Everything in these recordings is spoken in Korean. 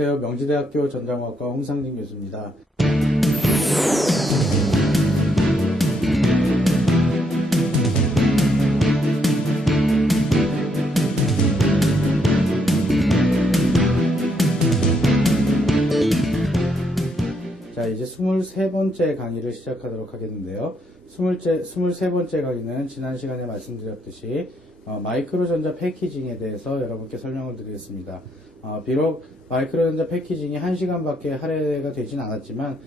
안녕하세요. 명지대학교 전자공학과 홍상진 교수입니다. 자, 이제 23번째 강의를 시작하도록 하겠는데요. 23번째 강의는 지난 시간에 말씀드렸듯이 마이크로전자 패키징에 대해서 여러분께 설명을 드리겠습니다. 비록 마이크로전자 패키징이 1시간밖에 할애가 되진 않았지만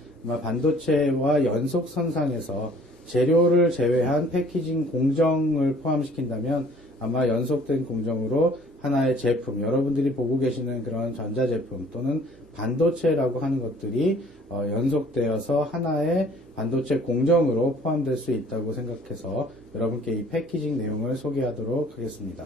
반도체와 연속선상에서 재료를 제외한 패키징 공정을 포함시킨다면 아마 연속된 공정으로 하나의 제품, 여러분들이 보고 계시는 그런 전자제품 또는 반도체라고 하는 것들이 연속되어서 하나의 반도체 공정으로 포함될 수 있다고 생각해서 여러분께 이 패키징 내용을 소개하도록 하겠습니다.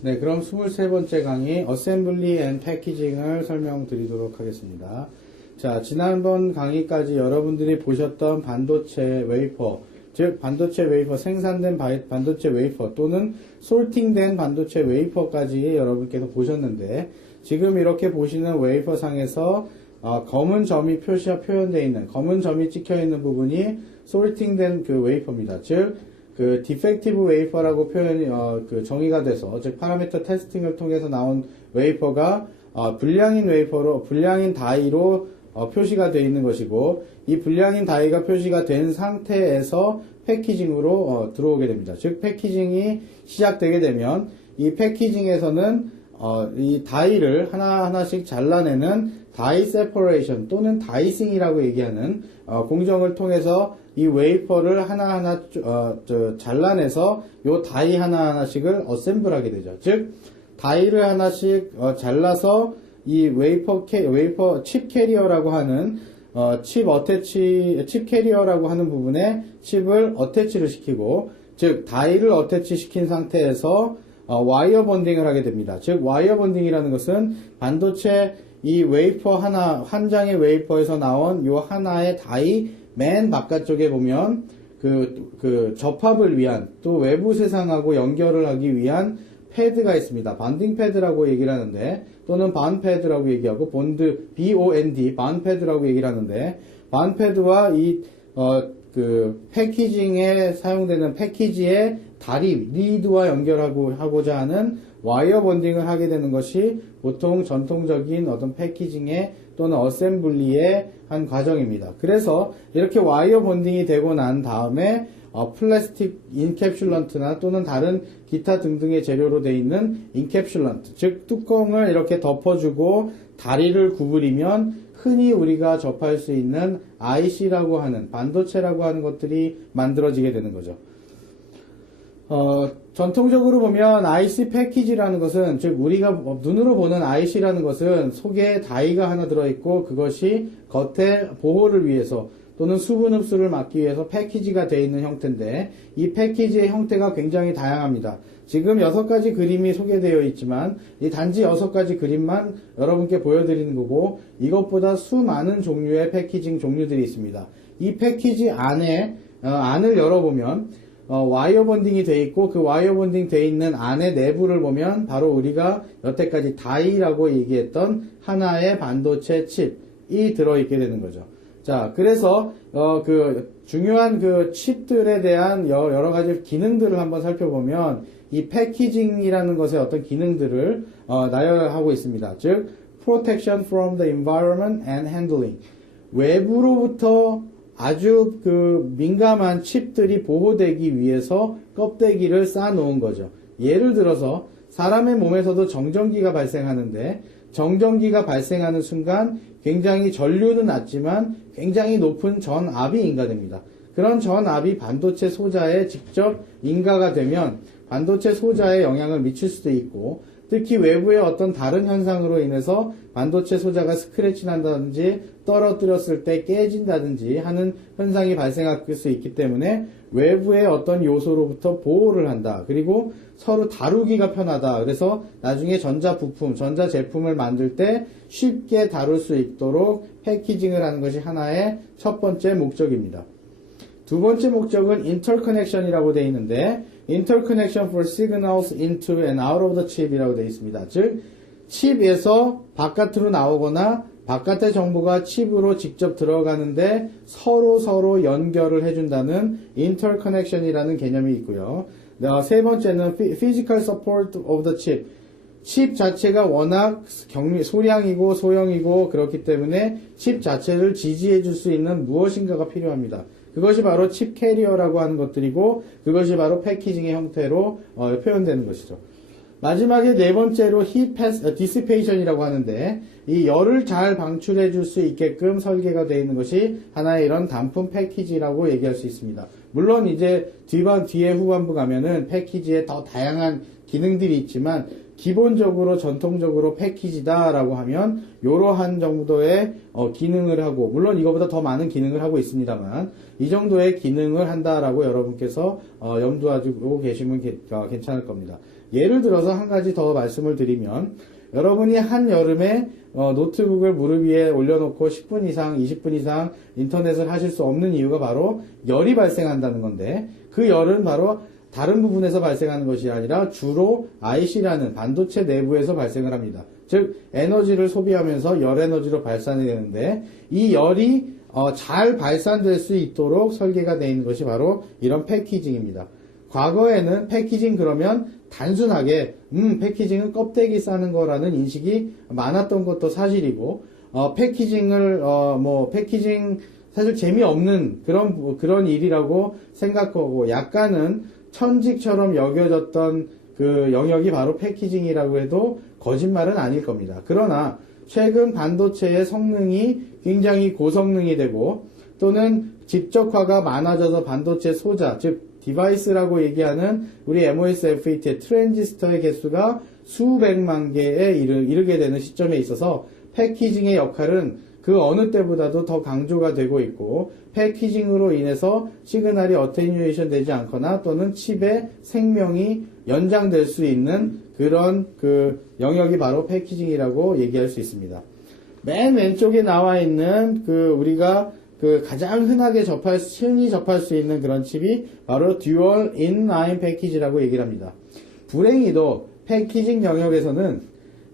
네, 그럼 23번째 강의 어셈블리 앤 패키징을 설명드리도록 하겠습니다. 자, 지난번 강의까지 여러분들이 보셨던 반도체 웨이퍼, 즉 반도체 웨이퍼, 생산된 반도체 웨이퍼 또는 솔팅된 반도체 웨이퍼까지 여러분께서 보셨는데, 지금 이렇게 보시는 웨이퍼 상에서 검은 점이 표현되어 있는, 검은 점이 찍혀 있는 부분이 솔팅된 그 웨이퍼입니다. 즉 그 디펙티브 웨이퍼라고 정의가 돼서, 즉 파라미터 테스팅을 통해서 나온 웨이퍼가 불량인 웨이퍼로, 불량인 다이로 표시가 되어 있는 것이고, 이 불량인 다이가 표시가 된 상태에서 패키징으로 들어오게 됩니다. 즉 패키징이 시작되게 되면 이 패키징에서는 이 다이를 하나하나씩 잘라내는 다이 세퍼레이션 또는 다이싱이라고 얘기하는 공정을 통해서 이 웨이퍼를 하나하나 잘라내서 요 다이 하나하나씩을 어셈블하게 되죠. 즉 다이를 하나씩 잘라서 이 웨이퍼 칩 캐리어라고 하는 칩 캐리어라고 하는 부분에 칩을 어태치를 시키고, 즉 다이를 어태치 시킨 상태에서 와이어 본딩을 하게 됩니다. 즉 와이어 본딩이라는 것은 반도체 이 웨이퍼 한 장의 웨이퍼에서 나온 요 하나의 다이 맨 바깥쪽에 보면 그 접합을 위한, 또 외부 세상하고 연결을 하기 위한 패드가 있습니다. 반딩 패드라고 얘기를 하는데, 또는 반 패드라고 얘기하고, 본드, BOND, 반 패드라고 얘기를 하는데, 반 패드와 그 패키징에 사용되는 패키지의 다리, 리드와 하고자 하는 와이어 본딩을 하게 되는 것이 보통 전통적인 어떤 패키징의 또는 어셈블리의 한 과정입니다. 그래서 이렇게 와이어 본딩이 되고 난 다음에 플라스틱 인캡슐런트나 또는 다른 기타 등등의 재료로 되어 있는 인캡슐런트, 즉 뚜껑을 이렇게 덮어주고 다리를 구부리면 흔히 우리가 접할 수 있는 IC라고 하는, 반도체라고 하는 것들이 만들어지게 되는 거죠. 전통적으로 보면 IC 패키지라는 것은, 즉 우리가 눈으로 보는 IC라는 것은 속에 다이가 하나 들어있고, 그것이 겉에 보호를 위해서 또는 수분 흡수를 막기 위해서 패키지가 되어 있는 형태인데, 이 패키지의 형태가 굉장히 다양합니다. 지금 6가지 그림이 소개되어 있지만 이 단지 6가지 그림만 여러분께 보여드리는 거고, 이것보다 수많은 종류의 패키징 종류들이 있습니다. 이 패키지 안을 열어보면 와이어 본딩이 되어 있고, 그 와이어 본딩 되어 있는 안의 내부를 보면 바로 우리가 여태까지 다이라고 얘기했던 하나의 반도체 칩이 들어있게 되는 거죠. 자, 그래서 그 중요한 그 칩들에 대한 여러 가지 기능들을 한번 살펴보면 이 패키징이라는 것의 어떤 기능들을 나열하고 있습니다. 즉 protection from the environment and handling, 외부로부터 아주 그 민감한 칩들이 보호되기 위해서 껍데기를 쌓아놓은 거죠. 예를 들어서 사람의 몸에서도 정전기가 발생하는데, 정전기가 발생하는 순간 굉장히 전류는 낮지만 굉장히 높은 전압이 인가됩니다. 그런 전압이 반도체 소자에 직접 인가가 되면 반도체 소자에 영향을 미칠 수도 있고, 특히 외부의 어떤 다른 현상으로 인해서 반도체 소자가 스크래치 난다든지 떨어뜨렸을 때 깨진다든지 하는 현상이 발생할 수 있기 때문에 외부의 어떤 요소로부터 보호를 한다. 그리고 서로 다루기가 편하다. 그래서 나중에 전자부품, 전자제품을 만들 때 쉽게 다룰 수 있도록 패키징을 하는 것이 하나의 첫 번째 목적입니다. 두 번째 목적은 interconnection이라고 되어 있는데 interconnection for signals into and out of the chip이라고 되어 있습니다. 즉 칩에서 바깥으로 나오거나 바깥의 정보가 칩으로 직접 들어가는데 서로 연결을 해준다는 interconnection이라는 개념이 있고요. 세 번째는 physical support of the chip. 칩 자체가 워낙 소량이고 소형이고 그렇기 때문에 칩 자체를 지지해 줄 수 있는 무엇인가가 필요합니다. 그것이 바로 칩 캐리어라고 하는 것들이고 그것이 바로 패키징의 형태로 표현되는 것이죠. 마지막에 네 번째로 heat dissipation이라고 하는데 이 열을 잘 방출해 줄 수 있게끔 설계가 되어 있는 것이 하나의 이런 단품 패키지라고 얘기할 수 있습니다. 물론 이제 뒤에 후반부 가면은 패키지에 더 다양한 기능들이 있지만 기본적으로 전통적으로 패키지다라고 하면 이러한 정도의 기능을 하고 물론 이거보다 더 많은 기능을 하고 있습니다만 이 정도의 기능을 한다라고 여러분께서 염두하고 계시면 괜찮을 겁니다. 예를 들어서 한 가지 더 말씀을 드리면 여러분이 한여름에 노트북을 무릎 위에 올려놓고 10분 이상, 20분 이상 인터넷을 하실 수 없는 이유가 바로 열이 발생한다는 건데 그 열은 바로 다른 부분에서 발생하는 것이 아니라 주로 IC라는 반도체 내부에서 발생을 합니다. 즉 에너지를 소비하면서 열 에너지로 발산이 되는데 이 열이 잘 발산될 수 있도록 설계가 되어 있는 것이 바로 이런 패키징입니다. 과거에는 패키징 그러면 단순하게 패키징은 껍데기 싸는 거라는 인식이 많았던 것도 사실이고 패키징을 패키징 사실 재미없는 그런 일이라고 생각하고 약간은 천직처럼 여겨졌던 그 영역이 바로 패키징이라고 해도 거짓말은 아닐 겁니다. 그러나 최근 반도체의 성능이 굉장히 고성능이 되고 또는 집적화가 많아져서 반도체 소자 즉 디바이스라고 얘기하는 우리 MOSFET의 트랜지스터의 개수가 수백만 개에 이르게 되는 시점에 있어서 패키징의 역할은 그 어느 때보다도 더 강조가 되고 있고 패키징으로 인해서 시그널이 어테뉴에이션 되지 않거나 또는 칩의 생명이 연장될 수 있는 그런 그 영역이 바로 패키징이라고 얘기할 수 있습니다. 맨 왼쪽에 나와 있는 우리가 가장 흔히 접할 수 있는 그런 칩이 바로 듀얼 인라인 패키지라고 얘기를 합니다. 불행히도 패키징 영역에서는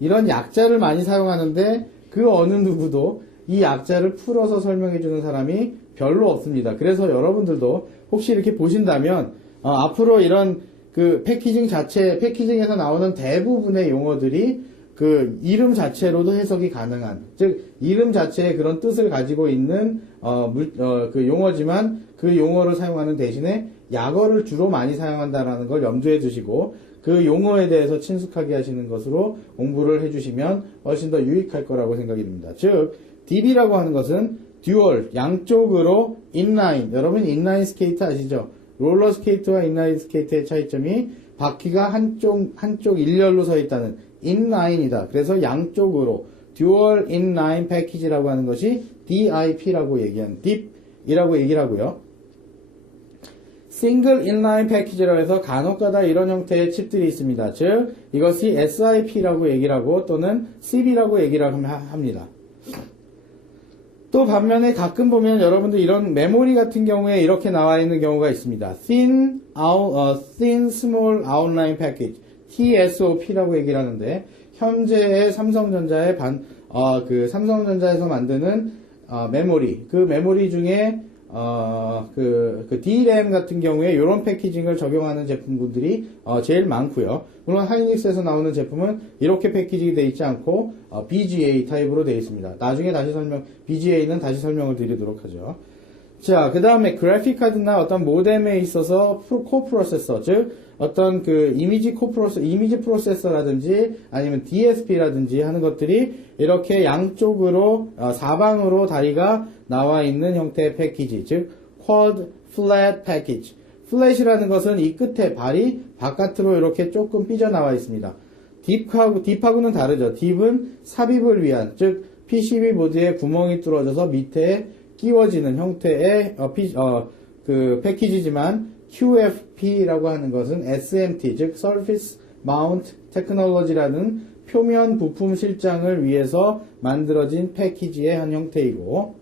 이런 약자를 많이 사용하는데 그 어느 누구도 이 약자를 풀어서 설명해주는 사람이 별로 없습니다. 그래서 여러분들도 혹시 이렇게 보신다면 앞으로 이런 패키징에서 나오는 대부분의 용어들이 그 이름 자체로도 해석이 가능한, 즉 이름 자체의 그런 뜻을 가지고 있는 그 용어지만 그 용어를 사용하는 대신에 약어를 주로 많이 사용한다라는 걸 염두에 두시고 그 용어에 대해서 친숙하게 하시는 것으로 공부를 해주시면 훨씬 더 유익할 거라고 생각이 듭니다. 즉 DB라고 하는 것은 듀얼, 양쪽으로 인라인, 여러분 인라인 스케이트 아시죠? 롤러 스케이트와 인라인 스케이트의 차이점이 바퀴가 한쪽 일렬로 서 있다는 인라인이다. 그래서 양쪽으로 듀얼 인라인 패키지라고 하는 것이 DIP라고 얘기하는 DIP이라고 얘기를 하고요. 싱글 인라인 패키지라고 해서 간혹가다 이런 형태의 칩들이 있습니다. 즉 이것이 SIP라고 얘기를 하고 또는 CB라고 얘기를 합니다. 또 반면에 가끔 보면 여러분들 이런 메모리 같은 경우에 이렇게 나와 있는 경우가 있습니다. Thin Small Outline Package TSOP라고 얘기를 하는데 현재의 삼성전자의 삼성전자에서 만드는 메모리 그 메모리 중에 DRAM 같은 경우에 이런 패키징을 적용하는 제품군들이 제일 많고요. 물론 하이닉스에서 나오는 제품은 이렇게 패키징이 되어 있지 않고 BGA 타입으로 되어 있습니다. 나중에 BGA는 다시 설명을 드리도록 하죠. 자, 그 다음에 그래픽 카드나 어떤 모뎀에 있어서 코프로세서, 즉 어떤 이미지 프로세서라든지 아니면 DSP라든지 하는 것들이 이렇게 양쪽으로 사방으로 다리가 나와 있는 형태의 패키지, 즉 Quad Flat Package. 플랫이라는 것은 이 끝에 발이 바깥으로 이렇게 조금 삐져나와 있습니다. 딥하고는 다르죠. 딥은 삽입을 위한, 즉 PCB 보드에 구멍이 뚫어져서 밑에 끼워지는 형태의 패키지지만 QFP라고 하는 것은 SMT, 즉 Surface Mount Technology라는 표면 부품 실장을 위해서 만들어진 패키지의 한 형태이고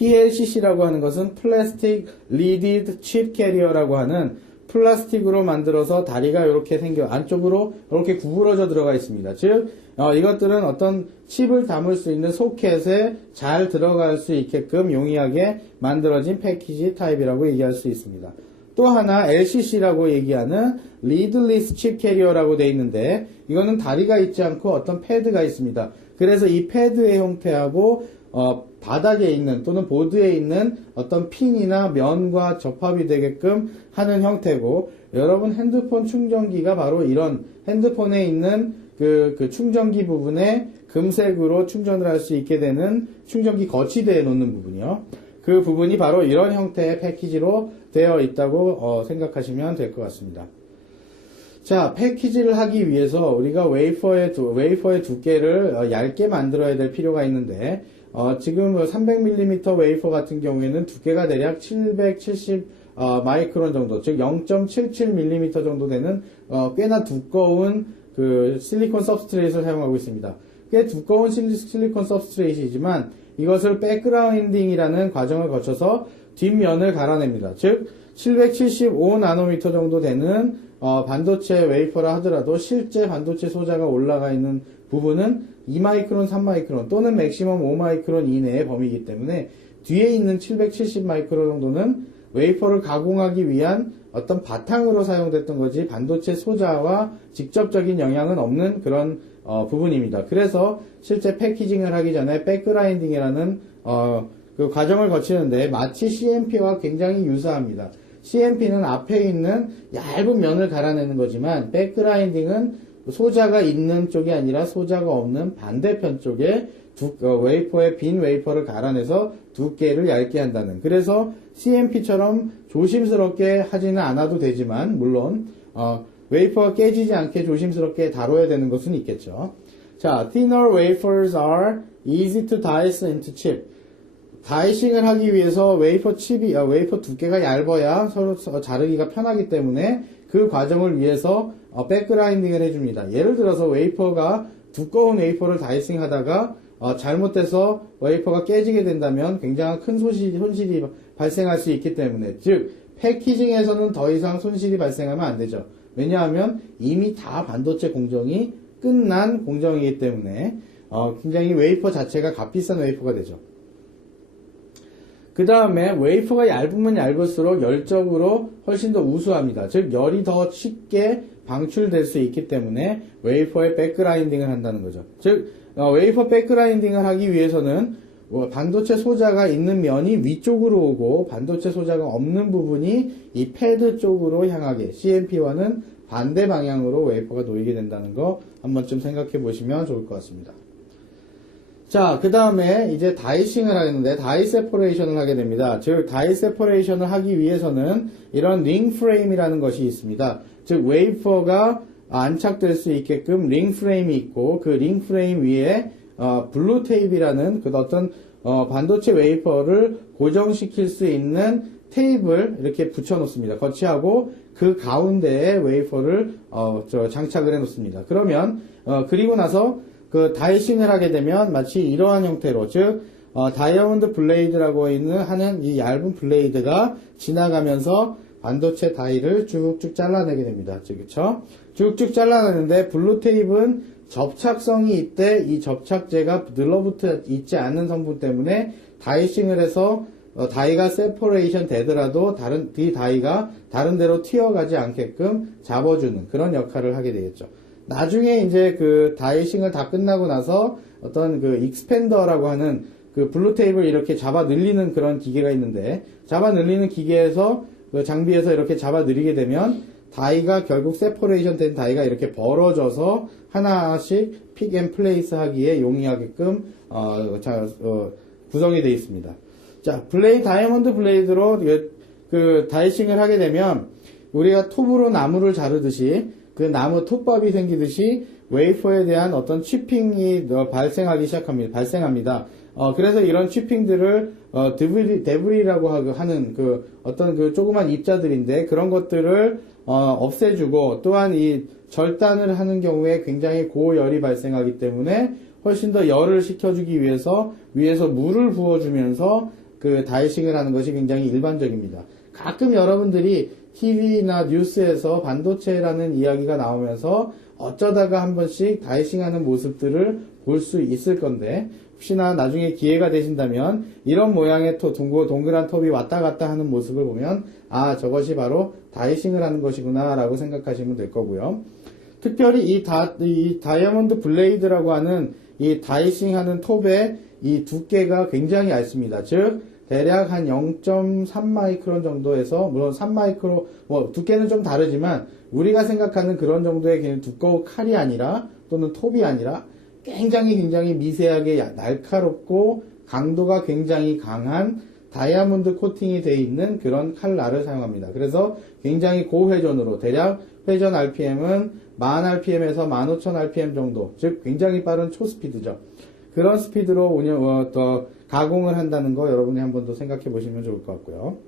PLCC라고 하는 것은 Plastic Leaded Chip Carrier라고 하는 플라스틱으로 만들어서 다리가 이렇게 안쪽으로 이렇게 구부러져 들어가 있습니다. 즉, 이것들은 어떤 칩을 담을 수 있는 소켓에 잘 들어갈 수 있게끔 용이하게 만들어진 패키지 타입이라고 얘기할 수 있습니다. 또 하나 LCC라고 얘기하는 Leadless Chip Carrier라고 되어 있는데, 이거는 다리가 있지 않고 어떤 패드가 있습니다. 그래서 이 패드의 형태하고 바닥에 있는 또는 보드에 있는 어떤 핀이나 면과 접합이 되게끔 하는 형태고, 여러분 핸드폰 충전기가 바로 이런 핸드폰에 있는 그 충전기 부분에 금색으로 충전을 할 수 있게 되는 충전기 거치대에 놓는 부분이요. 그 부분이 바로 이런 형태의 패키지로 되어 있다고 생각하시면 될 것 같습니다. 자, 패키지를 하기 위해서 우리가 웨이퍼의 두께를 얇게 만들어야 될 필요가 있는데, 지금 300mm 웨이퍼 같은 경우에는 두께가 대략 770 마이크론 정도, 즉 0.77mm 정도 되는 꽤나 두꺼운 그 실리콘 서브스트레이트를 사용하고 있습니다. 꽤 두꺼운 실리콘 서브스트레이트이지만 이것을 백그라운딩이라는 과정을 거쳐서 뒷면을 갈아냅니다. 즉 775나노미터 정도 되는 반도체 웨이퍼라 하더라도 실제 반도체 소자가 올라가 있는 부분은 2마이크론, 3마이크론 또는 맥시멈 5마이크론 이내의 범위이기 때문에 뒤에 있는 770마이크론 정도는 웨이퍼를 가공하기 위한 어떤 바탕으로 사용됐던 거지 반도체 소자와 직접적인 영향은 없는 그런 부분입니다. 그래서 실제 패키징을 하기 전에 백그라인딩이라는 그 과정을 거치는데 마치 CMP와 굉장히 유사합니다. CMP는 앞에 있는 얇은 면을 갈아내는 거지만 백그라인딩은 소자가 있는 쪽이 아니라 소자가 없는 반대편 쪽에 웨이퍼의 빈 웨이퍼를 갈아내서 두께를 얇게 한다는, 그래서 CMP처럼 조심스럽게 하지는 않아도 되지만 물론 웨이퍼가 깨지지 않게 조심스럽게 다뤄야 되는 것은 있겠죠. 자, thinner wafers are easy to dice into chip. 다이싱을 하기 위해서 웨이퍼 두께가 얇아야 서로 자르기가 편하기 때문에 그 과정을 위해서 백그라인딩을 해줍니다. 예를 들어서 두꺼운 웨이퍼를 다이싱 하다가 잘못돼서 웨이퍼가 깨지게 된다면 굉장히 큰 손실이 발생할 수 있기 때문에, 즉 패키징에서는 더 이상 손실이 발생하면 안 되죠. 왜냐하면 이미 다 반도체 공정이 끝난 공정이기 때문에 굉장히 웨이퍼 자체가 값비싼 웨이퍼가 되죠. 그 다음에 웨이퍼가 얇으면 얇을수록 열적으로 훨씬 더 우수합니다. 즉 열이 더 쉽게 방출될 수 있기 때문에 웨이퍼의 백그라인딩을 한다는 거죠. 즉 웨이퍼 백그라인딩을 하기 위해서는 반도체 소자가 있는 면이 위쪽으로 오고 반도체 소자가 없는 부분이 이 패드 쪽으로 향하게 CMP와는 반대 방향으로 웨이퍼가 놓이게 된다는 거 한 번쯤 생각해 보시면 좋을 것 같습니다. 자, 그 다음에 이제 다이싱을 하겠는데 다이 세퍼레이션을 하게 됩니다. 즉 다이 세퍼레이션을 하기 위해서는 이런 링 프레임이라는 것이 있습니다. 즉 웨이퍼가 안착될 수 있게끔 링 프레임이 있고 그 링 프레임 위에 블루 테이프라는 그 어떤 반도체 웨이퍼를 고정시킬 수 있는 테이프를 이렇게 붙여 놓습니다. 거치하고 그 가운데에 웨이퍼를 장착을 해 놓습니다. 그러면 그리고 나서 그 다이싱을 하게 되면 마치 이러한 형태로, 즉 다이아몬드 블레이드라고 하는 이 얇은 블레이드가 지나가면서 반도체 다이를 쭉쭉 잘라내게 됩니다. 그렇죠? 쭉쭉 잘라내는데 블루 테이프는 접착성이 있대 이 접착제가 늘러붙어 있지 않는 성분 때문에 다이싱을 해서 다이가 세퍼레이션 되더라도 이 다이가 다른 데로 튀어가지 않게끔 잡아주는 그런 역할을 하게 되겠죠. 나중에 이제 그 다이싱을 다 끝나고 나서 어떤 그 익스펜더라고 하는 그 블루 테이프를 이렇게 잡아 늘리는 그런 기계가 있는데, 잡아 늘리는 기계에서 그 장비에서 이렇게 잡아 늘리게 되면 다이가 결국 세퍼레이션 된 다이가 이렇게 벌어져서 하나씩 픽 앤 플레이스 하기에 용이하게끔 구성이 되어 있습니다. 자, 다이아몬드 블레이드로 그 다이싱을 하게 되면 우리가 톱으로 나무를 자르듯이 그 나무 톱밥이 생기듯이 웨이퍼에 대한 어떤 치핑이 발생합니다. 그래서 이런 치핑들을 데브리라고 하는 그 어떤 그 조그만 입자들인데 그런 것들을 없애주고, 또한 이 절단을 하는 경우에 굉장히 고열이 발생하기 때문에 훨씬 더 열을 식혀주기 위해서 위에서 물을 부어주면서 그 다이싱을 하는 것이 굉장히 일반적입니다. 가끔 여러분들이 TV나 뉴스에서 반도체라는 이야기가 나오면서 어쩌다가 한 번씩 다이싱하는 모습들을 볼 수 있을 건데, 혹시나 나중에 기회가 되신다면 이런 모양의 동그란 톱이 왔다 갔다 하는 모습을 보면 아, 저것이 바로 다이싱을 하는 것이구나 라고 생각하시면 될 거고요. 특별히 이 다이아몬드 블레이드라고 하는 이 다이싱 하는 톱의 이 두께가 굉장히 얇습니다. 즉 대략 한 0.3 마이크론 정도에서, 물론 3 마이크론, 두께는 좀 다르지만 우리가 생각하는 그런 정도의 그냥 두꺼운 칼이 아니라, 또는 톱이 아니라 굉장히 미세하게 날카롭고 강도가 굉장히 강한 다이아몬드 코팅이 되어 있는 그런 칼날을 사용합니다. 그래서 굉장히 고회전으로, 대략 회전 RPM은 10,000rpm에서 15,000rpm 정도, 즉 굉장히 빠른 초스피드죠. 그런 스피드로 가공을 한다는 거 여러분이 한 번 더 생각해 보시면 좋을 것 같고요.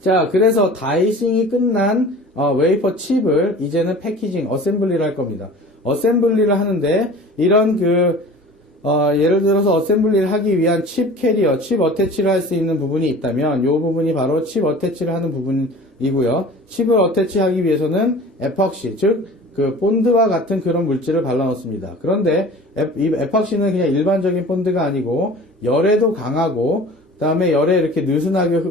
자, 그래서 다이싱이 끝난 웨이퍼 칩을 이제는 패키징, 어셈블리를 할 겁니다. 어셈블리를 하는데 이런 예를 들어서 어셈블리를 하기 위한 칩 캐리어, 칩 어태치를 할 수 있는 부분이 있다면 이 부분이 바로 칩 어태치를 하는 부분이고요. 칩을 어태치하기 위해서는 에폭시, 즉 그 본드와 같은 그런 물질을 발라 넣습니다. 그런데 이 에폭시는 그냥 일반적인 본드가 아니고 열에도 강하고, 그 다음에 열에 이렇게 느슨하게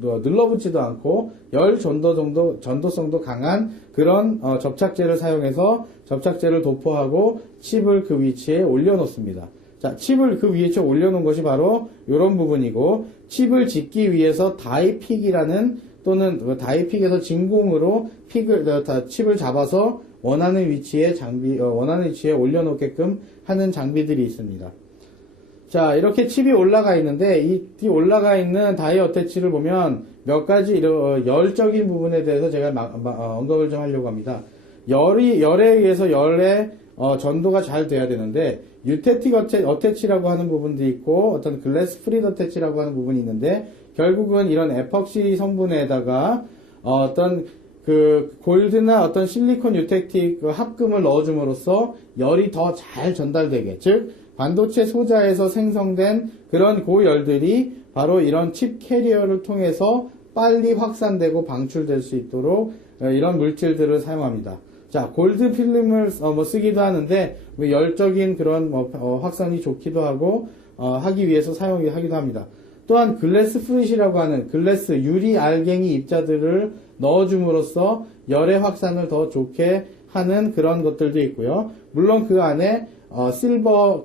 눌러붙지도 않고 열 전도성도 강한 그런 접착제를 사용해서 접착제를 도포하고 칩을 그 위치에 올려놓습니다. 자, 칩을 그 위에 올려놓은 것이 바로 이런 부분이고, 칩을 짓기 위해서 다이픽이라는, 또는 다이픽에서 진공으로 칩을 잡아서 원하는 위치에 올려놓게끔 하는 장비들이 있습니다. 자, 이렇게 칩이 올라가 있는데 이 올라가 있는 다이 어태치를 보면 몇 가지 열적인 부분에 대해서 제가 언급을 좀 하려고 합니다. 열에 의해서 열의 전도가 잘 돼야 되는데, 유테틱 어태치라고 하는 부분도 있고 어떤 글래스 프리드 어태치라고 하는 부분이 있는데, 결국은 이런 에폭시 성분에다가 어떤 그 골드나 어떤 실리콘 유테틱 합금을 넣어줌으로써 열이 더 잘 전달되게, 즉 반도체 소자에서 생성된 그런 고열들이 바로 이런 칩 캐리어를 통해서 빨리 확산되고 방출될 수 있도록 이런 물질들을 사용합니다. 자, 골드 필름을 쓰기도 하는데 열적인 그런 확산이 좋기도 하고 하기 위해서 사용하기도 합니다. 또한 글래스 프릿이라고 하는 글래스 유리 알갱이 입자들을 넣어줌으로써 열의 확산을 더 좋게 하는 그런 것들도 있고요. 물론 그 안에 실버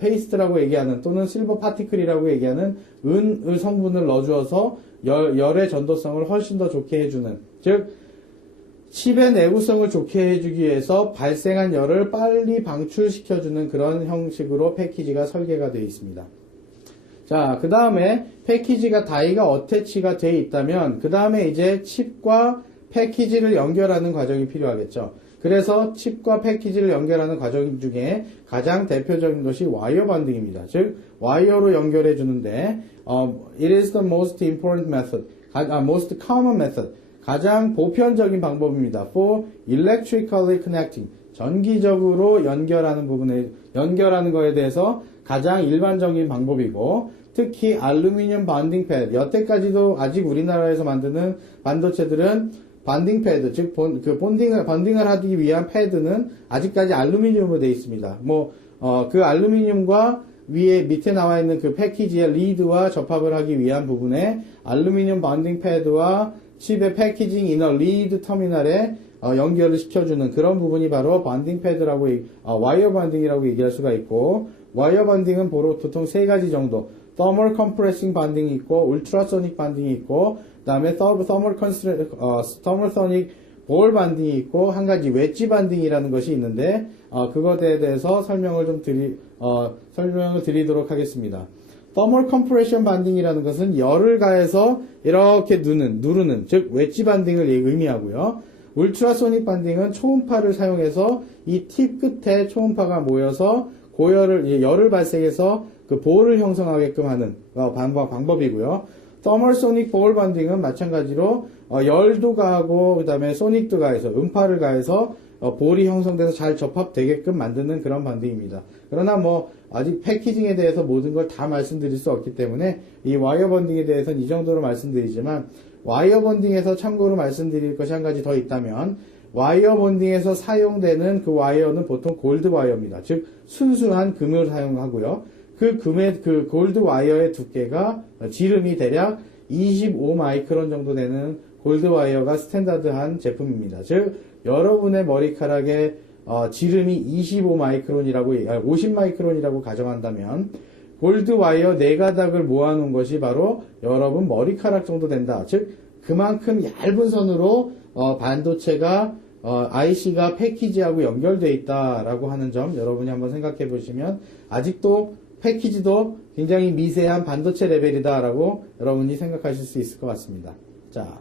페이스트라고 얘기하는, 또는 실버 파티클이라고 얘기하는 은의 성분을 넣어주어서 열의 전도성을 훨씬 더 좋게 해주는, 즉 칩의 내구성을 좋게 해주기 위해서 발생한 열을 빨리 방출시켜주는 그런 형식으로 패키지가 설계가 되어 있습니다. 자, 그 다음에 패키지가 다이가 어태치가 되어 있다면 그 다음에 이제 칩과 패키지를 연결하는 과정이 필요하겠죠. 그래서 칩과 패키지를 연결하는 과정 중에 가장 대표적인 것이 와이어 반딩입니다. 즉 와이어로 연결해 주는데 it is the most important method, most common method, 가장 보편적인 방법입니다. for electrically connecting, 전기적으로 연결하는 거에 대해서 가장 일반적인 방법이고, 특히 알루미늄 반딩 패드, 여태까지도 아직 우리나라에서 만드는 반도체들은 반딩 패드, 즉 본딩을 하기 위한 패드는 아직까지 알루미늄으로 되어 있습니다. 그 알루미늄과 밑에 나와 있는 그 패키지의 리드와 접합을 하기 위한 부분에 알루미늄 반딩 패드와 칩의 패키징 이너 리드 터미널에 연결을 시켜주는 그런 부분이 바로 반딩 패드라고, 와이어 반딩이라고 얘기할 수가 있고, 와이어 반딩은 보통 세 가지 정도, thermal compressing 반딩이 있고, ultrasonic 반딩이 있고, 그 다음에 thermal sonic 볼 반딩이 있고, 한 가지 웨지 반딩이라는 것이 있는데, 그것에 대해서 설명을 드리도록 하겠습니다. thermal compression 반딩이라는 것은 열을 가해서 이렇게 누르는, 즉 웨지 반딩을 의미하고요. 울트라소닉 반딩은 초음파를 사용해서 이 팁 끝에 초음파가 모여서 열을 발생해서 그 볼을 형성하게끔 하는 방법이고요. thermal sonic ball 반딩은 마찬가지로 열도 가하고 그 다음에 소닉도 가해서, 음파를 가해서 볼이 형성돼서 잘 접합되게끔 만드는 그런 반딩입니다. 그러나 뭐 아직 패키징에 대해서 모든 걸 다 말씀드릴 수 없기 때문에 이 와이어 번딩에 대해서는 이 정도로 말씀드리지만, 와이어 번딩에서 참고로 말씀드릴 것이 한 가지 더 있다면, 와이어 본딩에서 사용되는 그 와이어는 보통 골드 와이어입니다. 즉 순수한 금을 사용하고요. 그 골드 와이어의 두께가, 지름이 대략 25 마이크론 정도 되는 골드 와이어가 스탠다드한 제품입니다. 즉 여러분의 머리카락의 지름이 25 마이크론이라고 50 마이크론이라고 가정한다면 골드 와이어 4가닥을 모아놓은 것이 바로 여러분 머리카락 정도 된다. 즉 그만큼 얇은 선으로 반도체가 IC가 패키지하고 연결되어 있다라고 하는 점 여러분이 한번 생각해 보시면, 아직도 패키지도 굉장히 미세한 반도체 레벨이다라고 여러분이 생각하실 수 있을 것 같습니다. 자,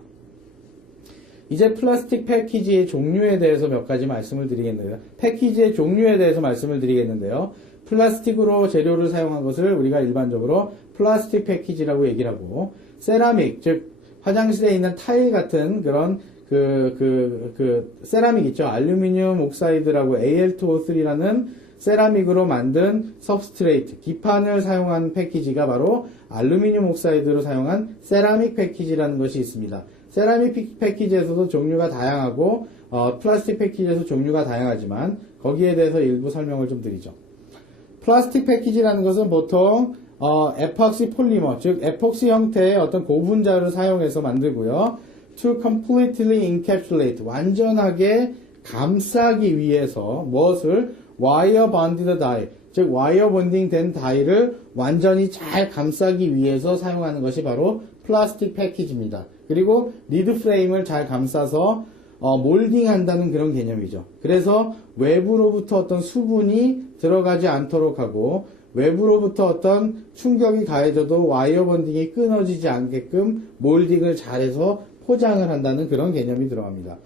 이제 플라스틱 패키지의 종류에 대해서 몇 가지 말씀을 드리겠는데요. 패키지의 종류에 대해서 말씀을 드리겠는데요. 플라스틱으로 재료를 사용한 것을 우리가 일반적으로 플라스틱 패키지라고 얘기를 하고, 세라믹, 즉 화장실에 있는 타일 같은 그런 세라믹 있죠. 알루미늄 옥사이드라고 Al2O3라는 세라믹으로 만든 서브스트레이트, 기판을 사용한 패키지가 바로 알루미늄 옥사이드로 사용한 세라믹 패키지라는 것이 있습니다. 세라믹 패키지에서도 종류가 다양하고, 플라스틱 패키지에서 종류가 다양하지만, 거기에 대해서 일부 설명을 좀 드리죠. 플라스틱 패키지라는 것은 보통, 에폭시 폴리머, 즉, 에폭시 형태의 어떤 고분자를 사용해서 만들고요. to completely encapsulate, 완전하게 감싸기 위해서 무엇을? wire bonded die, 즉 와이어 본딩 된 다이를 완전히 잘 감싸기 위해서 사용하는 것이 바로 플라스틱 패키지입니다. 그리고 리드 프레임을 잘 감싸서 몰딩 한다는 그런 개념이죠. 그래서 외부로부터 어떤 수분이 들어가지 않도록 하고, 외부로부터 어떤 충격이 가해져도 와이어 본딩이 끊어지지 않게끔 몰딩을 잘해서 포장을 한다는 그런 개념이 들어갑니다.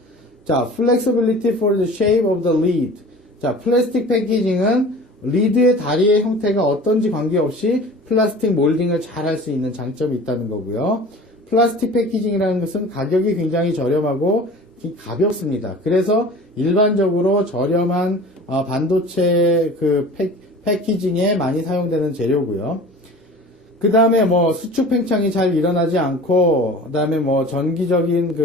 자, flexibility for the shape of the lid. 자, 플라스틱 패키징은 리드의 다리의 형태가 어떤지 관계없이 플라스틱 몰딩을 잘 할 수 있는 장점이 있다는 거고요. 플라스틱 패키징이라는 것은 가격이 굉장히 저렴하고 가볍습니다. 그래서 일반적으로 저렴한 반도체 패키징에 많이 사용되는 재료고요. 그 다음에 수축 팽창이 잘 일어나지 않고, 그 다음에 전기적인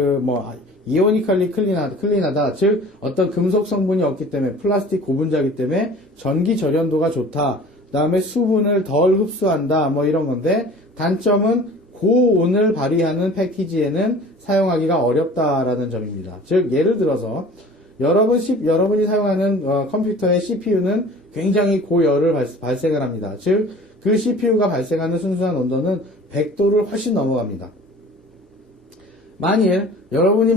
이오니컬리 클린하다. 즉, 어떤 금속 성분이 없기 때문에, 플라스틱 고분자이기 때문에 전기 절연도가 좋다. 그 다음에 수분을 덜 흡수한다. 이런 건데, 단점은 고온을 발휘하는 패키지에는 사용하기가 어렵다라는 점입니다. 즉, 예를 들어서, 여러분이 사용하는 컴퓨터의 CPU는 굉장히 고열을 발생을 합니다. 즉, 그 CPU가 발생하는 순수한 온도는 100도를 훨씬 넘어갑니다. 만일 여러분이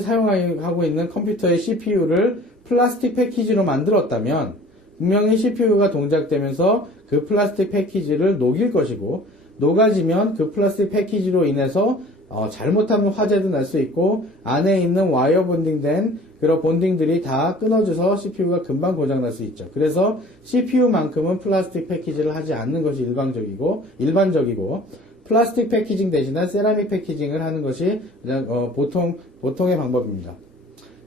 사용하고 있는 컴퓨터의 CPU를 플라스틱 패키지로 만들었다면 분명히 CPU가 동작되면서 그 플라스틱 패키지를 녹일 것이고, 녹아지면 그 플라스틱 패키지로 인해서 잘못하면 화재도 날 수 있고, 안에 있는 와이어 본딩된 그런 본딩들이 다 끊어져서 CPU가 금방 고장날 수 있죠. 그래서 CPU만큼은 플라스틱 패키지를 하지 않는 것이 일반적이고, 플라스틱 패키징 대신에 세라믹 패키징을 하는 것이 그냥 보통의 방법입니다.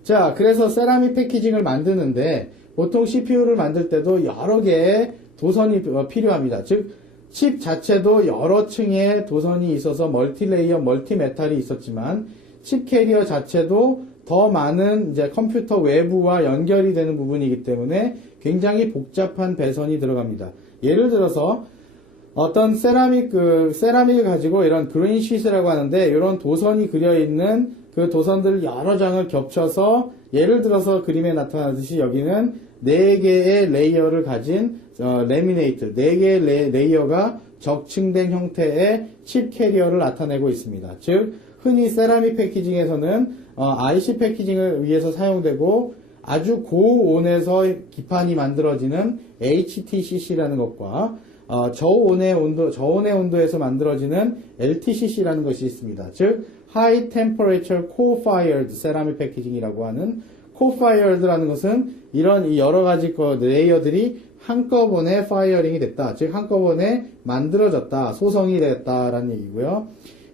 자, 그래서 세라믹 패키징을 만드는데 보통 CPU를 만들 때도 여러 개의 도선이 필요합니다. 즉, 칩 자체도 여러 층의 도선이 있어서 멀티레이어, 멀티메탈이 있었지만, 칩 캐리어 자체도 더 많은 이제 컴퓨터 외부와 연결이 되는 부분이기 때문에 굉장히 복잡한 배선이 들어갑니다. 예를 들어서 어떤 세라믹을 가지고 이런 그레인시트라고 하는데, 이런 도선이 그려 있는 그 도선들을 여러 장을 겹쳐서, 예를 들어서 그림에 나타나듯이 여기는 4개의 레이어를 가진 레미네이트, 4개의 레이어가 적층된 형태의 칩 캐리어를 나타내고 있습니다. 즉, 흔히 세라믹 패키징에서는 IC 패키징을 위해서 사용되고, 아주 고온에서 기판이 만들어지는 HTCC라는 것과 저온의 온도에서 만들어지는 LTCC라는 것이 있습니다. 즉, High Temperature Co-Fired Ceramic Packaging이라고 하는, Co-Fired라는 것은 이런 여러 가지 레이어들이 한꺼번에 파이어링이 됐다. 즉, 한꺼번에 만들어졌다. 소성이 됐다라는 얘기고요.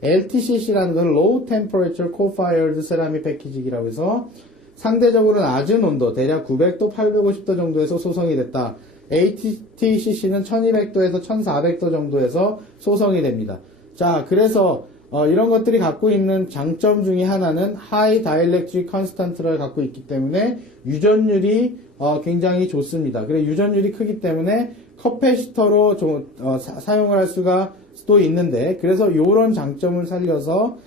LTCC라는 것은 Low Temperature Co-Fired Ceramic Packaging이라고 해서 상대적으로 낮은 온도, 대략 900도, 850도 정도에서 소성이 됐다. ATCC는 1200도에서 1400도 정도에서 소성이 됩니다. 자, 그래서 이런 것들이 갖고 있는 장점 중에 하나는 High Dielectric Constant를 갖고 있기 때문에 유전율이 굉장히 좋습니다. 그리고 유전율이 크기 때문에 커패시터로 사용을 할 수가 또 있는데, 그래서 이런 장점을 살려서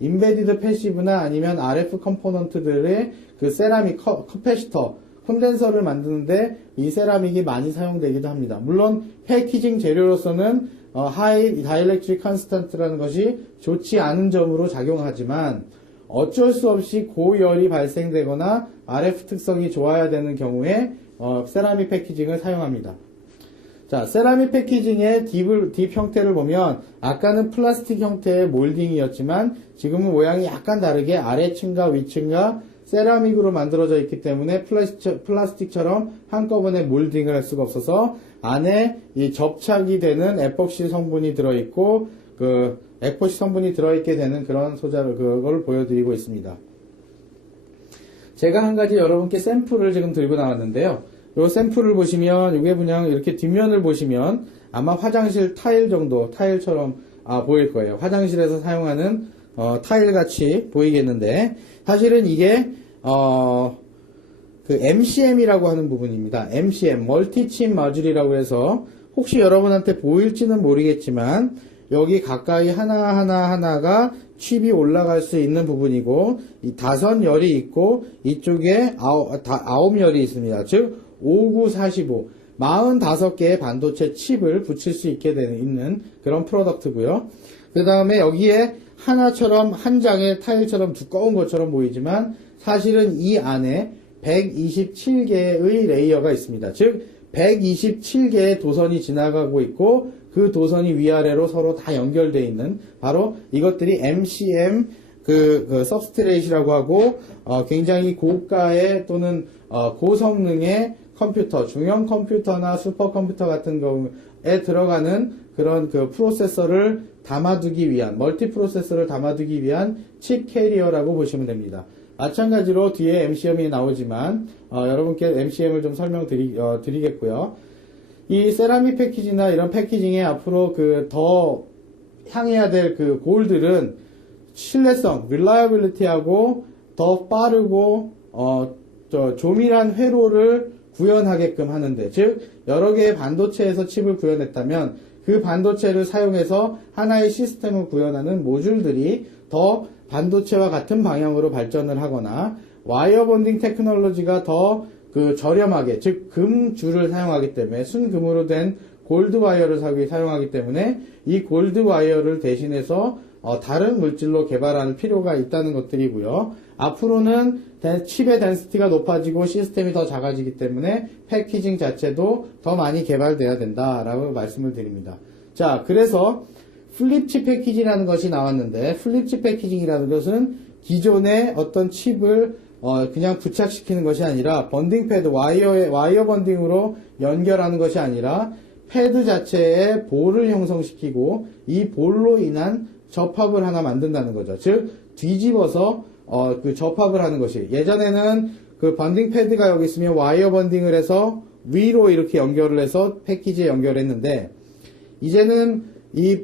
인베디드 패시브나 아니면 RF 컴포넌트들의 그 세라믹 커패시터 콘덴서를 만드는데 이 세라믹이 많이 사용되기도 합니다. 물론 패키징 재료로서는 하이 다이렉트릭 컨스턴트라는 것이 좋지 않은 점으로 작용하지만 어쩔 수 없이 고열이 발생되거나 RF 특성이 좋아야 되는 경우에 세라믹 패키징을 사용합니다. 자, 세라믹 패키징의 딥 형태를 보면 아까는 플라스틱 형태의 몰딩이었지만 지금은 모양이 약간 다르게 아래층과 위층과 세라믹으로 만들어져 있기 때문에 플라스틱처럼 한꺼번에 몰딩을 할 수가 없어서 안에 이 접착이 되는 에폭시 성분이 들어있고 에폭시 성분이 들어있게 되는 그런 그걸 보여드리고 있습니다. 제가 한 가지 여러분께 샘플을 지금 들고 나왔는데요. 이 샘플을 보시면 이게 그냥 이렇게 뒷면을 보시면 아마 화장실 타일처럼 보일 거예요. 화장실에서 사용하는 타일 같이 보이겠는데 사실은 이게 그 MCM이라고 하는 부분입니다. MCM, 멀티칩 마줄이라고 해서 혹시 여러분한테 보일지는 모르겠지만 여기 가까이 하나가 칩이 올라갈 수 있는 부분이고 이 5열이 있고 이쪽에 9열이 있습니다. 즉 5945, 45개의 반도체 칩을 붙일 수 있게 있는 그런 프로덕트고요. 그 다음에 여기에 하나처럼 한 장의 타일처럼 두꺼운 것처럼 보이지만 사실은 이 안에 127개의 레이어가 있습니다. 즉 127개의 도선이 지나가고 있고 그 도선이 위아래로 서로 다 연결되어 있는 바로 이것들이 MCM 서브스트레이트라고 하고 굉장히 고가의 또는 고성능의 컴퓨터, 중형 컴퓨터나 슈퍼컴퓨터 같은 경우에 들어가는 그런 프로세서를 담아두기 위한, 멀티 프로세서를 담아두기 위한 칩 캐리어라고 보시면 됩니다. 마찬가지로 뒤에 MCM이 나오지만 여러분께 MCM을 좀 설명드리겠고요. 이 세라믹 패키지나 이런 패키징에 앞으로 더 향해야 될 골들은 신뢰성, reliability하고 더 빠르고 조밀한 회로를 구현하게끔 하는데, 즉 여러 개의 반도체에서 칩을 구현했다면 그 반도체를 사용해서 하나의 시스템을 구현하는 모듈들이 더 반도체와 같은 방향으로 발전을 하거나 와이어 본딩 테크놀로지가 더 저렴하게, 즉 금줄을 사용하기 때문에 순금으로 된 골드 와이어를 사용하기 때문에 이 골드 와이어를 대신해서 다른 물질로 개발할 필요가 있다는 것들이고요. 앞으로는 칩의 덴시티가 높아지고 시스템이 더 작아지기 때문에 패키징 자체도 더 많이 개발돼야 된다라고 말씀을 드립니다. 자, 그래서 플립칩 패키징이라는 것이 나왔는데, 플립칩 패키징이라는 것은 기존의 어떤 칩을 그냥 부착시키는 것이 아니라 번딩 패드, 와이어 번딩으로 연결하는 것이 아니라 패드 자체에 볼을 형성시키고 이 볼로 인한 접합을 하나 만든다는 거죠. 즉 뒤집어서 접합을 하는 것이, 예전에는 번딩 패드가 여기 있으면 와이어 번딩을 해서 위로 이렇게 연결을 해서 패키지에 연결했는데, 이제는 이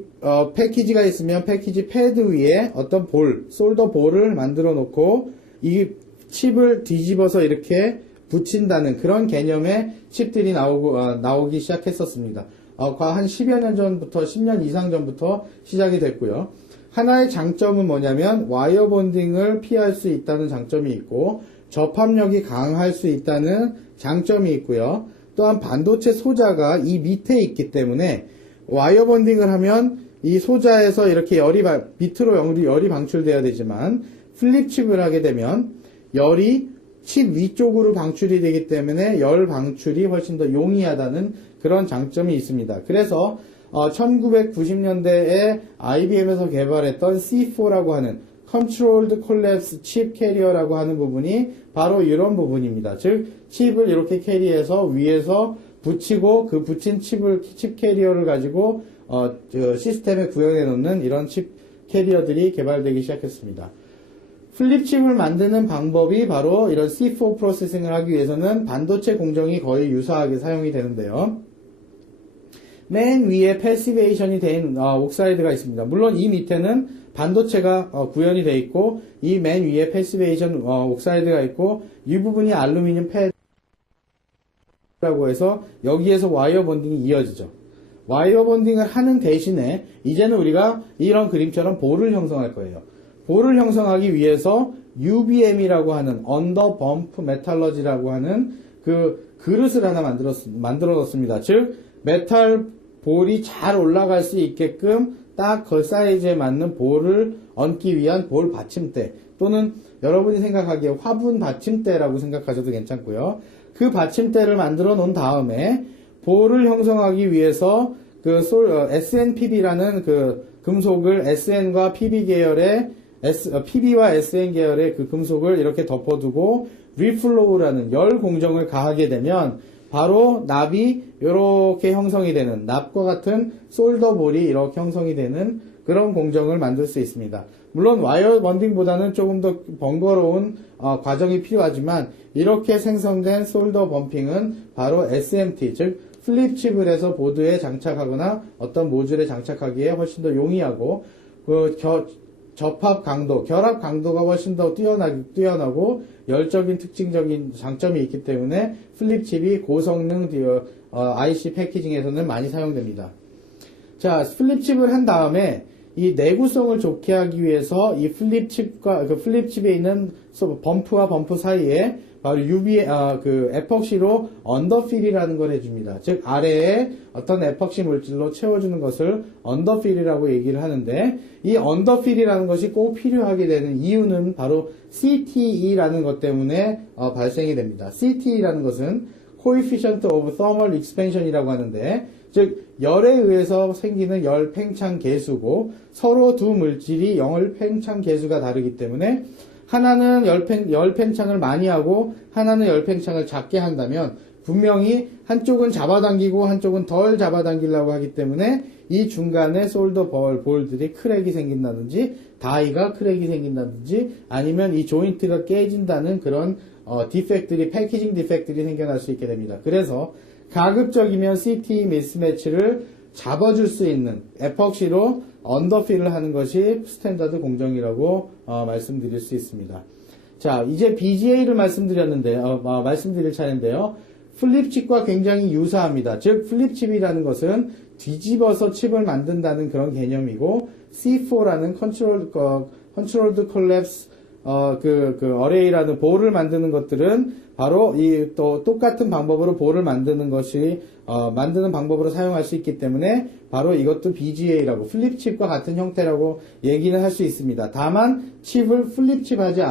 패키지가 있으면 패키지 패드 위에 어떤 솔더 볼을 만들어 놓고 이 칩을 뒤집어서 이렇게 붙인다는 그런 개념의 칩들이 나오기 시작했었습니다. 한 10여 년 전부터, 10년 이상 전부터 시작이 됐고요. 하나의 장점은 뭐냐면 와이어 본딩을 피할 수 있다는 장점이 있고 접합력이 강할 수 있다는 장점이 있고요. 또한 반도체 소자가 이 밑에 있기 때문에 와이어 본딩을 하면 이 소자에서 이렇게 밑으로 열이 방출돼야 되지만 플립칩을 하게 되면 열이 칩 위쪽으로 방출이 되기 때문에 열 방출이 훨씬 더 용이하다는 그런 장점이 있습니다. 그래서 1990년대에 IBM에서 개발했던 C4라고 하는 Controlled Collapse Chip Carrier라고 하는 부분이 바로 이런 부분입니다. 즉 칩을 이렇게 캐리해서 위에서 붙이고 그 붙인 칩 캐리어를 가지고 시스템에 구현해 놓는 이런 칩 캐리어들이 개발되기 시작했습니다. 플립칩을 만드는 방법이 바로 이런 C4 프로세싱을 하기 위해서는 반도체 공정이 거의 유사하게 사용이 되는데요. 맨 위에 패시베이션이 된 옥사이드가 있습니다. 물론 이 밑에는 반도체가 구현이 되어 있고 이 맨 위에 패시베이션 옥사이드가 있고 이 부분이 알루미늄 패드라고 해서 여기에서 와이어 본딩이 이어지죠. 와이어 본딩을 하는 대신에 이제는 우리가 이런 그림처럼 볼을 형성할 거예요. 볼을 형성하기 위해서 UBM이라고 하는 언더 범프 메탈러지라고 하는 그 그릇을 하나 만들어 놓습니다. 즉 메탈 볼이 잘 올라갈 수 있게끔 딱 그 사이즈에 맞는 볼을 얹기 위한 볼 받침대 또는 여러분이 생각하기에 화분 받침대라고 생각하셔도 괜찮고요. 그 받침대를 만들어 놓은 다음에 볼을 형성하기 위해서 그 SNPB라는 그 금속을 SN과 PB 계열의 PB와 SN 계열의 그 금속을 이렇게 덮어두고 리플로우라는 열 공정을 가하게 되면 바로 납이 이렇게 형성이 되는 납과 같은 솔더볼이 이렇게 형성이 되는 그런 공정을 만들 수 있습니다. 물론 와이어 번딩보다는 조금 더 번거로운 과정이 필요하지만 이렇게 생성된 솔더 범핑은 바로 SMT 즉 플립칩을 해서 보드에 장착하거나 어떤 모듈에 장착하기에 훨씬 더 용이하고 그 접합 강도, 결합 강도가 훨씬 더 뛰어나고 열적인 특징적인 장점이 있기 때문에 플립칩이 고성능 IC 패키징에서는 많이 사용됩니다. 자, 플립칩을 한 다음에 이 내구성을 좋게 하기 위해서 이 플립칩과 그 플립칩에 있는 범프와 범프 사이에 바로 그 에폭시로 언더필이라는 걸 해줍니다. 즉 아래에 어떤 에폭시 물질로 채워주는 것을 언더필이라고 얘기를 하는데 이 언더필이라는 것이 꼭 필요하게 되는 이유는 바로 CTE라는 것 때문에 발생이 됩니다. CTE라는 것은 Coefficient of Thermal Expansion이라고 하는데 즉 열에 의해서 생기는 열 팽창 계수고 서로 두 물질이 열 팽창 계수가 다르기 때문에 하나는 열 팽창을 많이 하고 하나는 열 팽창을 작게 한다면 분명히 한쪽은 잡아당기고 한쪽은 덜 잡아당기려고 하기 때문에 이 중간에 솔더 볼들이 크랙이 생긴다든지 다이가 크랙이 생긴다든지 아니면 이 조인트가 깨진다는 그런 디펙트들이 패키징 디펙트들이 생겨날 수 있게 됩니다. 그래서 가급적이면 CT 미스매치를 잡아줄 수 있는 에폭시로 언더필을 하는 것이 스탠다드 공정이라고 말씀드릴 수 있습니다. 자, 이제 BGA를 말씀드릴 차례인데요. 플립칩과 굉장히 유사합니다. 즉, 플립칩이라는 것은 뒤집어서 칩을 만든다는 그런 개념이고, C4라는 Controlled Collapse 어레이라는 볼을 만드는 것들은 바로 또 똑같은 방법으로 볼을 만드는 것이 만드는 방법으로 사용할 수 있기 때문에 바로 이것도 BGA라고 플립칩과 같은 형태라고 얘기는 할 수 있습니다. 다만 칩을 플립하지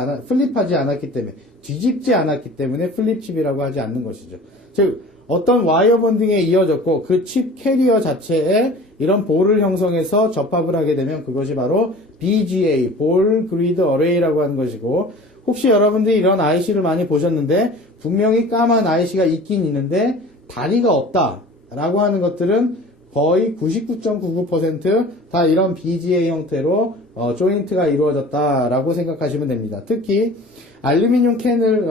않았기 때문에 뒤집지 않았기 때문에 플립칩이라고 하지 않는 것이죠. 즉 어떤 와이어 본딩에 이어졌고 그 칩 캐리어 자체에 이런 볼을 형성해서 접합을 하게 되면 그것이 바로 BGA, 볼 그리드 어레이라고 하는 것이고 혹시 여러분들이 이런 IC를 많이 보셨는데 분명히 까만 IC가 있긴 있는데 다리가 없다 라고 하는 것들은 거의 99.99% 이런 BGA 형태로 조인트가 이루어졌다라고 생각하시면 됩니다. 특히 알루미늄 캔을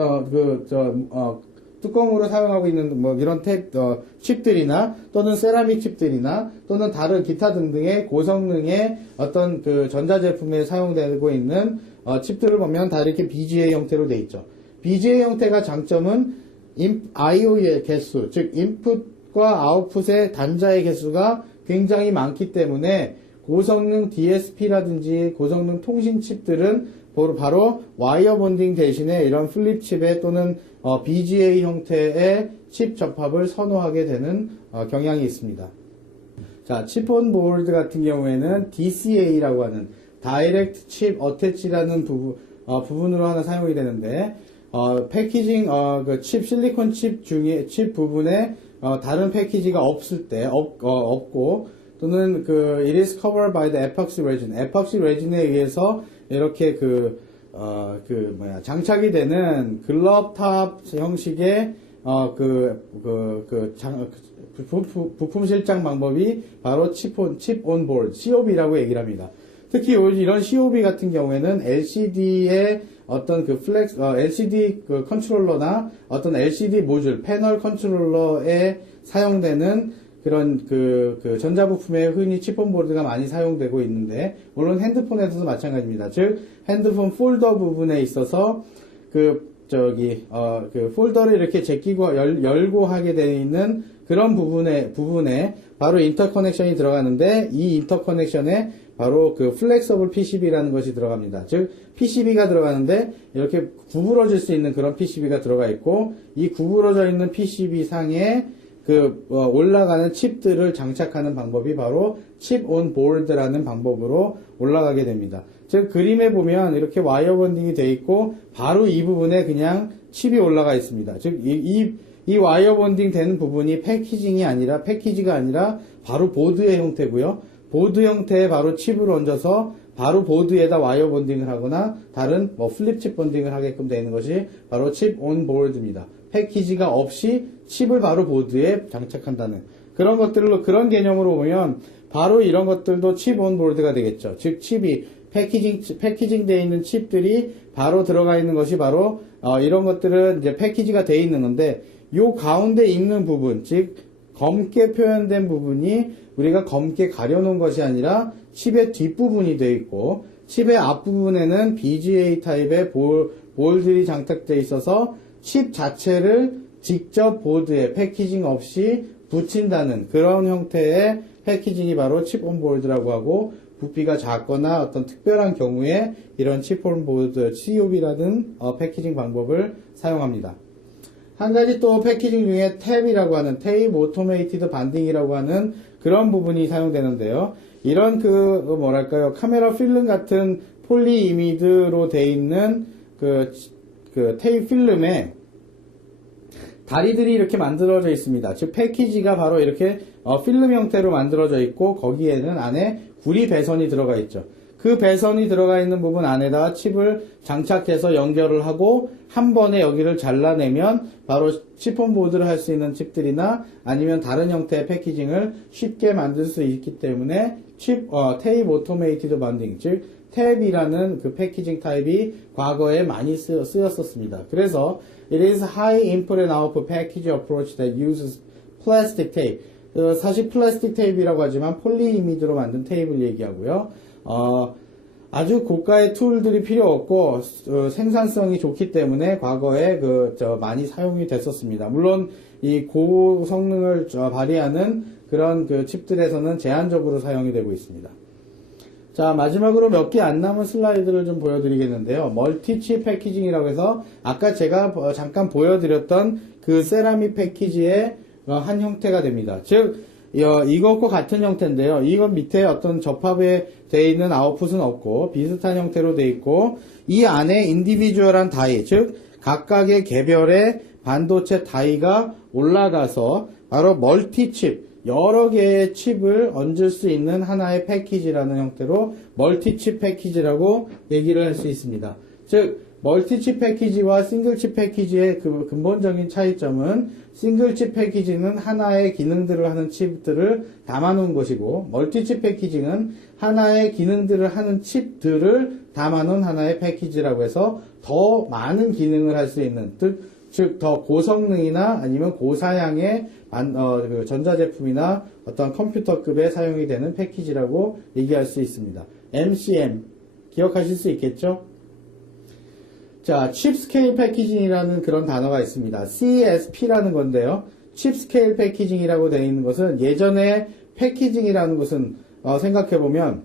뚜껑으로 사용하고 있는 이런 칩들이나 또는 세라믹 칩들이나 또는 다른 기타 등등의 고성능의 어떤 그 전자제품에 사용되고 있는 칩들을 보면 다 이렇게 BGA 형태로 되어 있죠. BGA 형태가 장점은 IO의 개수, 즉 인풋과 아웃풋의 단자의 개수가 굉장히 많기 때문에 고성능 DSP라든지 고성능 통신 칩들은 바로 와이어 본딩 대신에 이런 플립 칩에 또는 BGA 형태의 칩 접합을 선호하게 되는 경향이 있습니다. 자, 칩온 보드 같은 경우에는 DCA라고 하는 다이렉트 칩 어태치라는 부분으로 하나 사용이 되는데 패키징 칩 실리콘 칩 부분에 다른 패키지가 없을 때 없고 또는 it is covered by the epoxy resin. epoxy resin에 의해서 이렇게 장착이 되는 글럽 탑 형식의 부품 실장 방법이 바로 칩 온 보드, COB라고 얘기를 합니다. 특히 이런 COB 같은 경우에는 LCD의 어떤 그 LCD 그 컨트롤러나 어떤 LCD 모듈, 패널 컨트롤러에 사용되는 그런 그 전자부품에 흔히 칩온보드가 많이 사용되고 있는데, 물론 핸드폰에서도 마찬가지입니다. 즉, 핸드폰 폴더 부분에 있어서 그 폴더를 이렇게 제끼고 열고 하게 되어 있는 그런 부분에 바로 인터커넥션이 들어가는데, 이 인터커넥션에 바로 그 플렉서블 PCB라는 것이 들어갑니다. 즉, PCB가 들어가는데 이렇게 구부러질 수 있는 그런 PCB가 들어가 있고, 이 구부러져 있는 PCB 상에 올라가는 칩들을 장착하는 방법이 바로 칩 온 보드라는 방법으로 올라가게 됩니다. 즉, 그림에 보면 이렇게 와이어 본딩이 되어 있고, 바로 이 부분에 그냥 칩이 올라가 있습니다. 즉, 이 와이어 본딩 되는 부분이 패키지가 아니라 바로 보드의 형태고요. 보드 형태에 바로 칩을 얹어서 바로 보드에다 와이어 본딩을 하거나 다른 플립칩 본딩을 하게끔 되는 것이 바로 칩 온 보드입니다. 패키지가 없이 칩을 바로 보드에 장착한다는 그런 개념으로 보면 바로 이런 것들도 칩 온 보드가 되겠죠. 즉, 칩이 패키징 되어 있는 칩들이 바로 들어가 있는 것이 바로 이런 것들은 이제 패키지가 되어 있는 건데, 요 가운데 있는 부분, 즉 검게 표현된 부분이 우리가 검게 가려놓은 것이 아니라 칩의 뒷부분이 되어 있고, 칩의 앞부분에는 BGA 타입의 볼들이 장착되어 있어서 칩 자체를 직접 보드에 패키징 없이 붙인다는 그런 형태의 패키징이 바로 칩 온 보드라고 하고, 부피가 작거나 어떤 특별한 경우에 이런 칩 온 보드, COB라는 패키징 방법을 사용합니다. 한 가지 또 패키징 중에 탭이라고 하는 테이프 오토메이티드 반딩이라고 하는 그런 부분이 사용되는데요. 이런 카메라 필름 같은 폴리이미드로 되어 있는 테이프 필름에 다리들이 이렇게 만들어져 있습니다. 즉, 패키지가 바로 이렇게 필름 형태로 만들어져 있고, 거기에는 안에 구리 배선이 들어가 있죠. 그 배선이 들어가 있는 부분 안에다가 칩을 장착해서 연결을 하고, 한 번에 여기를 잘라내면 바로 칩온보드를 할 수 있는 칩들이나 아니면 다른 형태의 패키징을 쉽게 만들 수 있기 때문에 테이프 오토메이티드 반딩, 즉 탭이라는 그 패키징 타입이 과거에 많이 쓰였었습니다. 그래서 it is high input and output package approach that uses plastic tape. 사실 플라스틱 테이프라고 하지만 폴리이미드로 만든 테이프를 얘기하고요. 아주 고가의 툴들이 필요 없고 생산성이 좋기 때문에 과거에 많이 사용이 됐었습니다. 물론 이 고성능을 발휘하는 그런 칩들에서는 제한적으로 사용이 되고 있습니다. 자, 마지막으로 몇 개 안 남은 슬라이드를 좀 보여드리겠는데요. 멀티칩 패키징이라고 해서 아까 제가 잠깐 보여드렸던 그 세라믹 패키지의 한 형태가 됩니다. 즉, 이것과 같은 형태인데요. 이건 밑에 어떤 접합에 되어 있는 아웃풋은 없고 비슷한 형태로 되어 있고, 이 안에 인디비주얼한 다이, 즉 각각의 개별의 반도체 다이가 올라가서 바로 멀티칩, 여러 개의 칩을 얹을 수 있는 하나의 패키지라는 형태로 멀티칩 패키지라고 얘기를 할 수 있습니다. 즉, 멀티칩 패키지와 싱글칩 패키지의 그 근본적인 차이점은, 싱글칩 패키지는 하나의 기능들을 하는 칩들을 담아놓은 것이고, 멀티칩 패키징은 하나의 기능들을 하는 칩들을 담아놓은 하나의 패키지라고 해서 더 많은 기능을 할 수 있는, 즉 더 고성능이나 아니면 고사양의 전자제품이나 어떤 컴퓨터급에 사용이 되는 패키지라고 얘기할 수 있습니다. MCM 기억하실 수 있겠죠? 자, 칩 스케일 패키징이라는 그런 단어가 있습니다. CSP라는 건데요. 칩 스케일 패키징이라고 되어 있는 것은, 예전에 패키징이라는 것은 생각해보면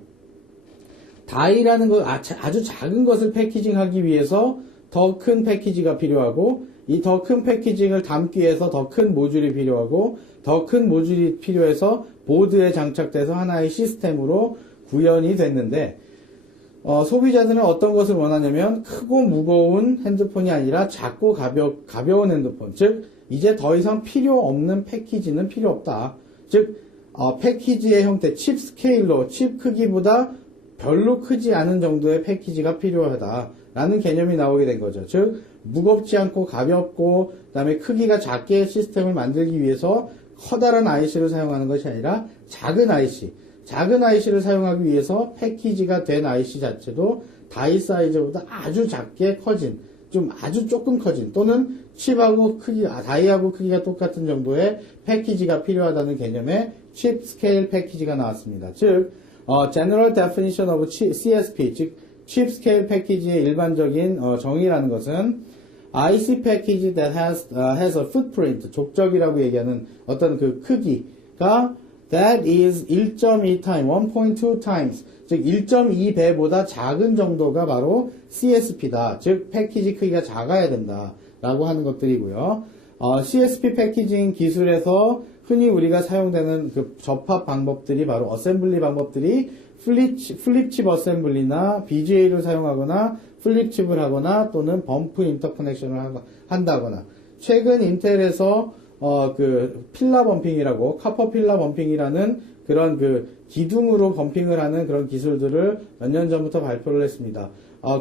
다이라는 것, 아주 작은 것을 패키징하기 위해서 더 큰 패키지가 필요하고, 이 더 큰 패키징을 담기 위해서 더 큰 모듈이 필요하고, 더 큰 모듈이 필요해서 보드에 장착돼서 하나의 시스템으로 구현이 됐는데, 소비자들은 어떤 것을 원하냐면 크고 무거운 핸드폰이 아니라 작고 가벼운 핸드폰, 즉 이제 더 이상 필요 없는 패키지는 필요 없다. 즉 패키지의 형태, 칩 스케일로 칩 크기보다 별로 크지 않은 정도의 패키지가 필요하다라는 개념이 나오게 된 거죠. 즉 무겁지 않고 가볍고 그다음에 크기가 작게 시스템을 만들기 위해서 커다란 IC를 사용하는 것이 아니라 작은 IC, 작은 IC를 사용하기 위해서 패키지가 된 IC 자체도 다이 사이즈보다 아주 작게 커진, 좀 아주 조금 커진, 또는 칩하고 크기, 다이하고 크기가 똑같은 정도의 패키지가 필요하다는 개념의 칩 스케일 패키지가 나왔습니다. 즉, General Definition of CSP, 즉 칩 스케일 패키지의 일반적인 정의라는 것은 IC package that has a footprint, 족적이라고 얘기하는 어떤 그 크기가 that is 1.2 times, 1.2 times, 즉 1.2배보다 작은 정도가 바로 CSP다. 즉 패키지 크기가 작아야 된다 라고 하는 것들이고요. CSP 패키징 기술에서 흔히 우리가 사용되는 그 접합 방법들이 바로 어셈블리 방법들이 플립칩 어셈블리나 BGA를 사용하거나 플립칩을 하거나 또는 범프 인터커넥션을 한다거나, 최근 인텔에서 그 필라 범핑이라고, 카퍼 필라 범핑이라는 그런 그 기둥으로 범핑을 하는 그런 기술들을 몇 년 전부터 발표를 했습니다.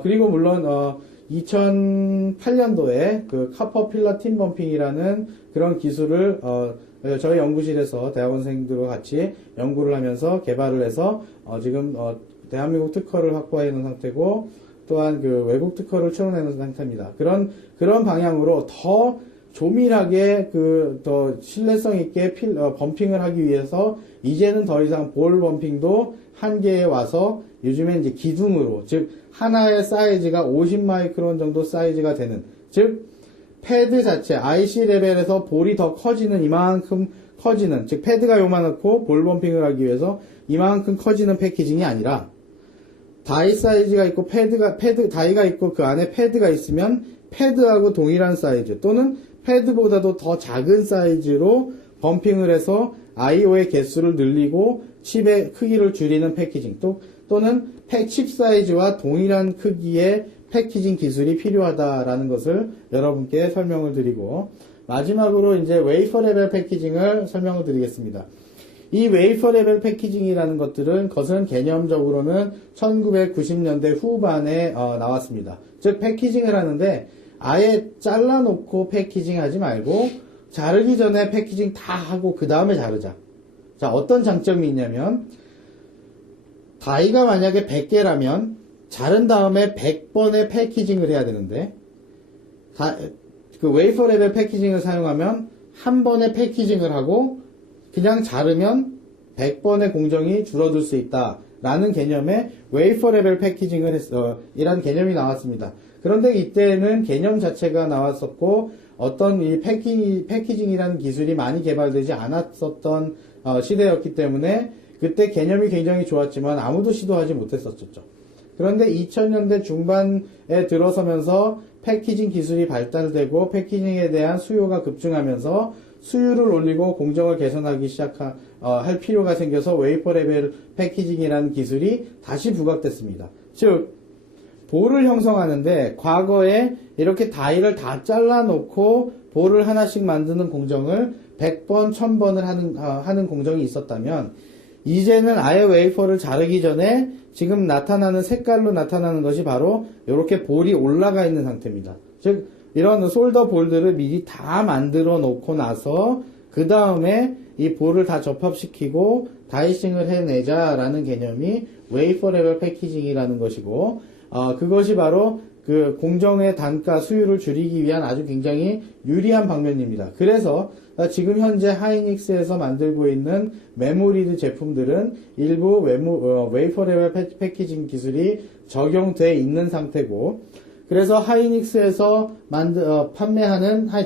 그리고 물론 2008년도에 그 카퍼 필라 팀 범핑이라는 그런 기술을 저희 연구실에서 대학원생들과 같이 연구를 하면서 개발을 해서 지금 대한민국 특허를 확보해 있는 상태고, 또한 그 외국 특허를 채워내는 상태입니다. 그런 방향으로 더 조밀하게 더 신뢰성 있게 범핑을 하기 위해서 이제는 더 이상 볼 범핑도 한계에 와서 요즘엔 이제 기둥으로, 즉 하나의 사이즈가 50 마이크론 정도 사이즈가 되는, 즉 패드 자체 IC 레벨에서 볼이 더 커지는, 이만큼 커지는, 즉 패드가 요만하고 볼 범핑을 하기 위해서 이만큼 커지는 패키징이 아니라 다이 사이즈가 있고 다이가 있고 그 안에 패드가 있으면 패드하고 동일한 사이즈 또는 패드보다도 더 작은 사이즈로 범핑을 해서 IO의 개수를 늘리고 칩의 크기를 줄이는 패키징, 또는 칩 사이즈와 동일한 크기의 패키징 기술이 필요하다라는 것을 여러분께 설명을 드리고, 마지막으로 이제 웨이퍼 레벨 패키징을 설명을 드리겠습니다. 이 웨이퍼 레벨 패키징이라는 것은 개념적으로는 1990년대 후반에 나왔습니다. 즉 패키징을 하는데 아예 잘라놓고 패키징 하지 말고 자르기 전에 패키징 다 하고 그 다음에 자르자. 자, 어떤 장점이 있냐면 다이가 만약에 100개라면 자른 다음에 100번의 패키징을 해야 되는데 그 웨이퍼 레벨 패키징을 사용하면 한 번에 패키징을 하고 그냥 자르면 100번의 공정이 줄어들 수 있다라는 개념의 웨이퍼 레벨 패키징을 이란 개념이 나왔습니다. 그런데 이때는 개념 자체가 나왔었고 어떤 이 패키징이라는 기술이 많이 개발되지 않았었던 시대였기 때문에 그때 개념이 굉장히 좋았지만 아무도 시도하지 못했었죠. 그런데 2000년대 중반에 들어서면서 패키징 기술이 발달되고 패키징에 대한 수요가 급증하면서 수율을 올리고 공정을 개선하기 할 필요가 생겨서 웨이퍼 레벨 패키징이라는 기술이 다시 부각됐습니다. 즉 볼을 형성하는데 과거에 이렇게 다이를 다 잘라놓고 볼을 하나씩 만드는 공정을 100번, 1000번을 하는 공정이 있었다면 이제는 아예 웨이퍼를 자르기 전에 지금 나타나는 색깔로 나타나는 것이 바로 이렇게 볼이 올라가 있는 상태입니다. 즉 이런 솔더 볼들을 미리 다 만들어 놓고 나서 그 다음에 이 볼을 다 접합시키고 다이싱을 해내자라는 개념이 웨이퍼 레벨 패키징이라는 것이고 그것이 바로 그 공정의 단가 수율을 줄이기 위한 아주 굉장히 유리한 방면입니다. 그래서 지금 현재 하이닉스에서 만들고 있는 메모리드 제품들은 일부 웨이퍼 레벨 패키징 기술이 적용돼 있는 상태고, 그래서 하이닉스에서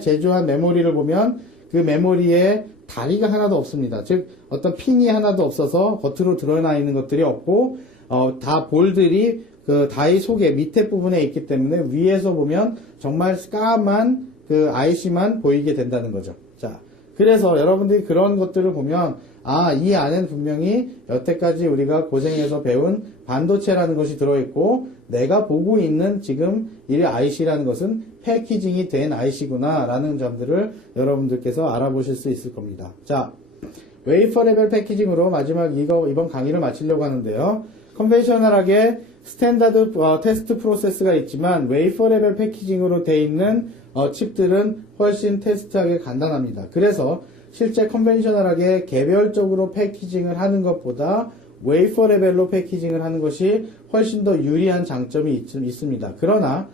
제조한 메모리를 보면 그 메모리에 다리가 하나도 없습니다. 즉 어떤 핀이 하나도 없어서 겉으로 드러나 있는 것들이 없고 다 볼들이 그 다이 속에 밑에 부분에 있기 때문에 위에서 보면 정말 까만 그 IC만 보이게 된다는 거죠. 자, 그래서 여러분들이 그런 것들을 보면 이 안엔 분명히 여태까지 우리가 고생해서 배운 반도체라는 것이 들어있고 내가 보고 있는 지금 이 IC라는 것은 패키징이 된 IC구나 라는 점들을 여러분들께서 알아보실 수 있을 겁니다. 자, 웨이퍼 레벨 패키징으로 마지막 이번 강의를 마치려고 하는데요. 컨벤셔널하게 스탠다드 테스트 프로세스가 있지만 웨이퍼 레벨 패키징으로 되어 있는 칩들은 훨씬 테스트하기 간단합니다. 그래서 실제 컨벤셔널하게 개별적으로 패키징을 하는 것보다 웨이퍼 레벨로 패키징을 하는 것이 훨씬 더 유리한 장점이 있습니다. 그러나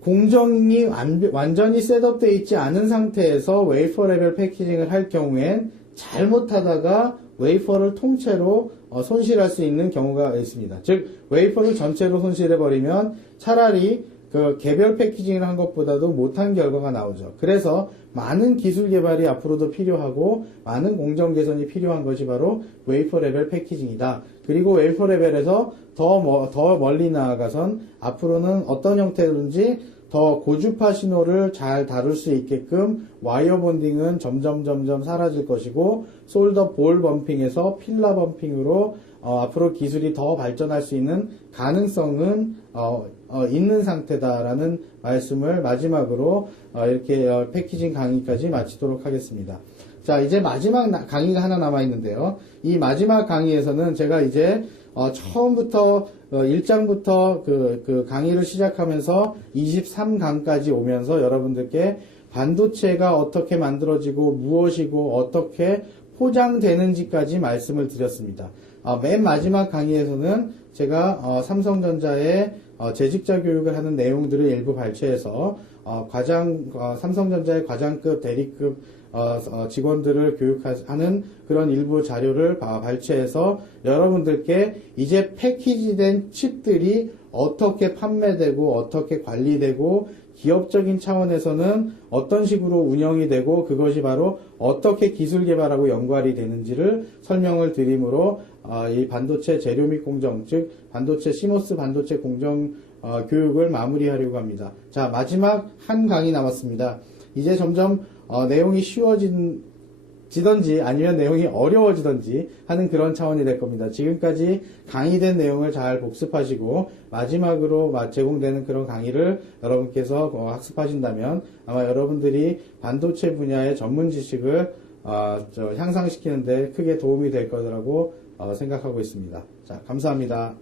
공정이 완전히 셋업되어 있지 않은 상태에서 웨이퍼 레벨 패키징을 할 경우엔 잘못하다가 웨이퍼를 통째로 손실할 수 있는 경우가 있습니다. 즉 웨이퍼를 전체로 손실해버리면 차라리 그 개별 패키징을 한 것보다도 못한 결과가 나오죠. 그래서 많은 기술 개발이 앞으로도 필요하고 많은 공정 개선이 필요한 것이 바로 웨이퍼 레벨 패키징이다. 그리고 웨이퍼 레벨에서 더 멀리 나아가선 앞으로는 어떤 형태든지 더 고주파 신호를 잘 다룰 수 있게끔 와이어 본딩은 점점 사라질 것이고 솔더 볼 범핑에서 필라 범핑으로 앞으로 기술이 더 발전할 수 있는 가능성은 있는 상태다라는 말씀을 마지막으로 이렇게 패키징 강의까지 마치도록 하겠습니다. 자, 이제 마지막 강의가 하나 남아 있는데요. 이 마지막 강의에서는 제가 이제 처음부터 1장부터 그 강의를 시작하면서 23강까지 오면서 여러분들께 반도체가 어떻게 만들어지고 무엇이고 어떻게 포장되는지까지 말씀을 드렸습니다. 맨 마지막 강의에서는 제가 삼성전자의 재직자 교육을 하는 내용들을 일부 발췌해서 삼성전자의 과장급, 대리급 직원들을 교육하는 그런 일부 자료를 발췌해서 여러분들께 이제 패키지된 칩들이 어떻게 판매되고 어떻게 관리되고 기업적인 차원에서는 어떤 식으로 운영이 되고 그것이 바로 어떻게 기술 개발하고 연관이 되는지를 설명을 드림으로 이 반도체 재료 및 공정, 즉 반도체 시모스 반도체 공정 교육을 마무리하려고 합니다. 자, 마지막 한 강의 남았습니다. 이제 점점 내용이 쉬워지던지 아니면 내용이 어려워지던지 하는 그런 차원이 될 겁니다. 지금까지 강의된 내용을 잘 복습하시고 마지막으로 제공되는 그런 강의를 여러분께서 학습하신다면 아마 여러분들이 반도체 분야의 전문 지식을 향상시키는 데 크게 도움이 될 거라고 생각하고 있습니다. 자, 감사합니다.